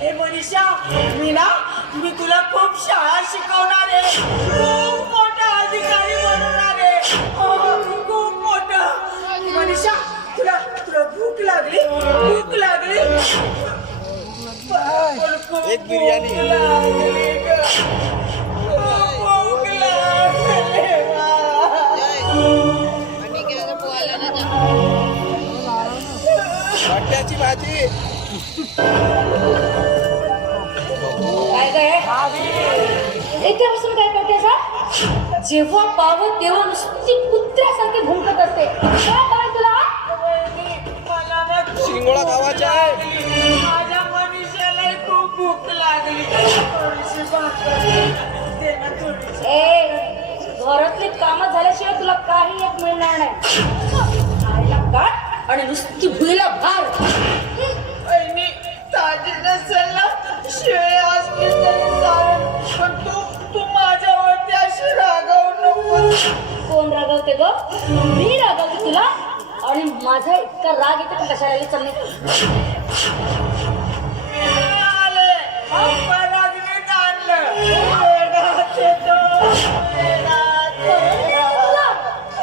हे मनीषा, मी तुला खूप शाळा शिकवणार आहे, खूप मोठा अधिकारी बनवणार आहे, खूप मोठा. मनीषा, तुला भूक लागली? एक बिर्याणी. वाट्याची भाजी. इथे बसून काय करते सा? जेव्हा पावत तेव्हा नुसती कुत्र्यासारखी भुंकत असते. काय तुला? शिंगोळा खावायचा आहे. माझ्या मनीषाला खूप भूक लागली. थोडीशी भाकर दे ना, थोडीशी. घरातली कामं झाल्याशिवाय तुला काही एक मिळणार नाही. आईला गाठ आणि नुसती भुईला भार. वहिनी, ताजी नसेल ना, शिळे असली तरी चालेल, पण तू माझ्यावरती अशी रागावू नको. कोण रागवते ग? मी रागवते तुला? आणि माझा इतका राग येते का कशाला आली? चल आले, परागीत आणलं.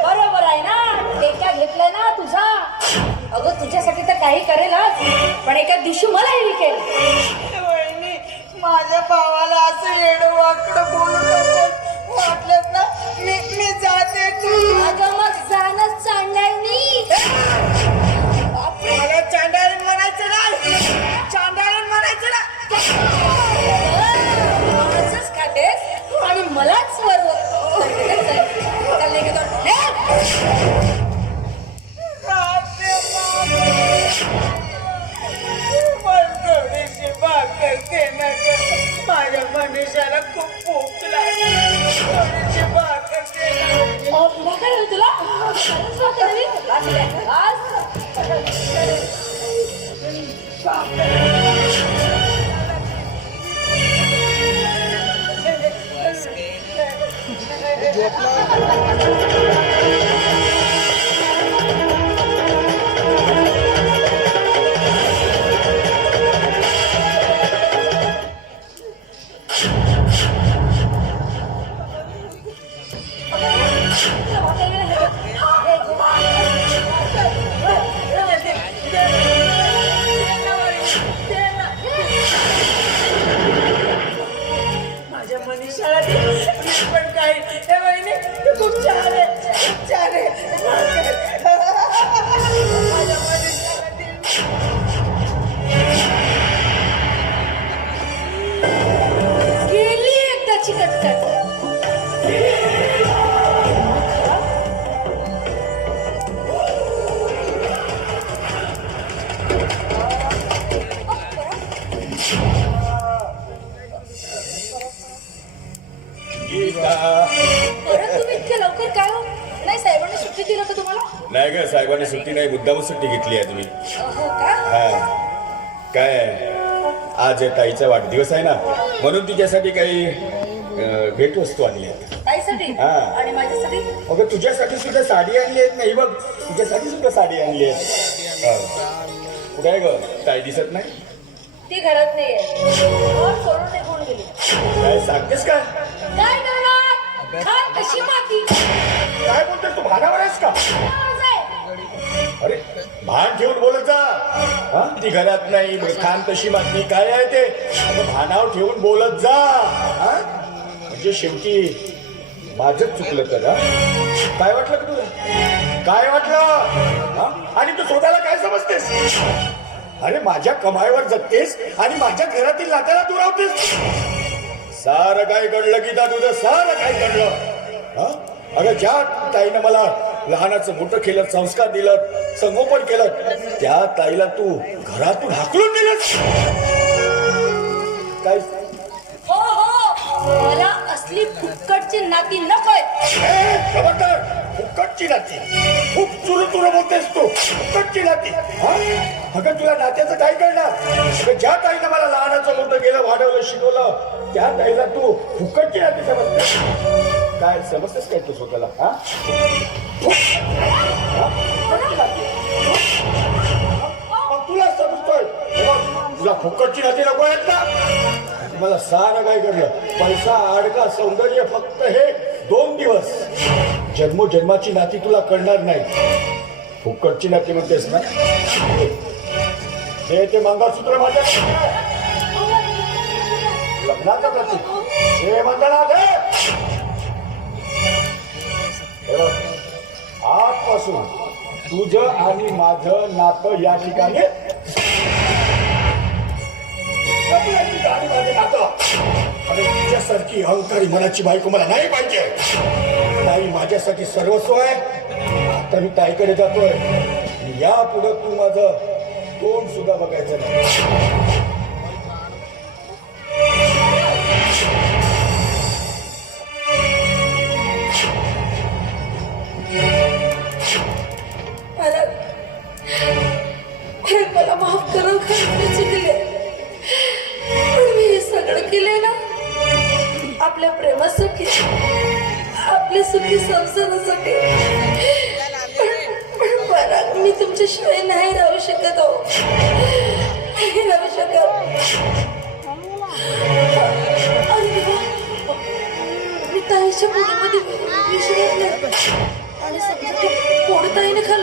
बरोबर आहे ना, टेक्या घेतलाय ना तुझा. अगं तुझ्यासाठी तर काही करेलच, पण एका दिवशी मलाही विकेल. वहिनी, माझ्या भावाला असं येडं वाकडं बोलू नको. वाटलं ना मी जाते. अगं मग जाणंच चांगलं मी. मला चांडाळून म्हणायचं नाही, चांडाळून म्हणायचं ना. माझंच खातेस आणि मलाच वरवर. थोडीशी भाकर दे ना ग. माझ्या मनीषाला खूप भूक लागली. थोडीशी भाकर दे ना. भाकर हवी तुला? भाकर हवी? माझ्या मनीषाला दे. पण काही हे वहिनी, तू खूप छान आहे, खूप छान आहे. माझ्या मनीषाला दे. गेली एकदाची कटकट. परत तुम्ही इतक्या लवकर काय हो? नाही, साहेबांनी सुट्टी दिलं का तुम्हाला? नाही ग, साहेबांनी सुट्टी नाही, मुद्दामच सुट्टी घेतली आहे तुम्ही. हो का? हा काय आज ताईचा वाढदिवस आहे ना, म्हणून तिच्यासाठी काही भेटवस्तू आणली आहे. ताईसाठी? हा. आणि माझ्यासाठी? अगं तुझ्यासाठी सुद्धा साडी आणली आहे. नाही बघ, तुझ्यासाठी सुद्धा साडी आणली आहे. कुठे आहे ग? ताई दिसत नाही. ती घरात नाहीये, घर सोडून निघून गेली. काय सांगतेस काय? काय करणार? खान कशी माती. काय बोलतेस तू? भानावर आहेस का? आवाज आहे. अरे भान ठेवून बोलत जा. हा, ती घरात नाही, खान तशी मागणी काय आहे ते? अगं भानावर ठेवून बोलत जा. हा, म्हणजे शेवटी माझंच चुकलं तर. हा, काय वाटलं का तुला? काय वाटलं? हा, आणि तू स्वतःला काय समजतेस? अरे माझ्या कमाईवर जगतेस आणि माझ्या घरातील नात्याला दुरावतेस. सारं काय घडलं गीता तुझं? सारं काय घडलं? हा, अगं ज्या ताईनं मला लहानाचं मोठं केलं, संस्कार दिलं, संगोपन केलं, त्या ताईला तू घरातून हाकलून दिलंस. काय? हो हो, मला असली फुक्कटची नाती नकोय. खबरदार, फुकटची नाती. खूप चुरू चुरू बोलतेस तू. फुकटची नाती. हा, अगं तुला नात्याचं काय करणार? अगं ज्या ताईनं मला लहानाचं मोठं केलं, वाढवलं, शिकवलं, त्या ताईला तू फुकटची नाती समजतेस. काय समजतेस काय तू स्वतःला? हा, मग तुला तुला फुकटची नाती नको आहेत ना? मला सारं काय करलं, पैसा आडका सौंदर्य फक्त हे 2 दिवस, जन्मोजन्माची नाती तुला कळणार नाही. फुकटची नाती म्हणतेस ना? हे ते मंगळसूत्र माझ्या लग्नाचं प्रतीक, हे मंगळात आजपासून तुझं आणि माझं नातं या ठिकाणी आणि माझे नातं. आणि तुझ्यासारखी अहंकारी मनाची बायको मला नाही पाहिजे. ताई माझ्यासाठी सर्वस्व आहे. आता मी ताईकडे जातोय. यापुढे तू माझं तोंड सुद्धा बघायचं नाही. मला माफ करा, खरंच चुकले. पण मी हे सगळं केलंय ना आपल्या प्रेमासाठी, आपल्या सुखी संसारासाठी. पण पराग, मी तुमच्याशिवाय नाही राहू शकत हो, नाही राहू शकत. अरे देवा, मी ताईच्या पोटामध्ये विष घातलं आणि समजा ते पोट ताईने खाल्लं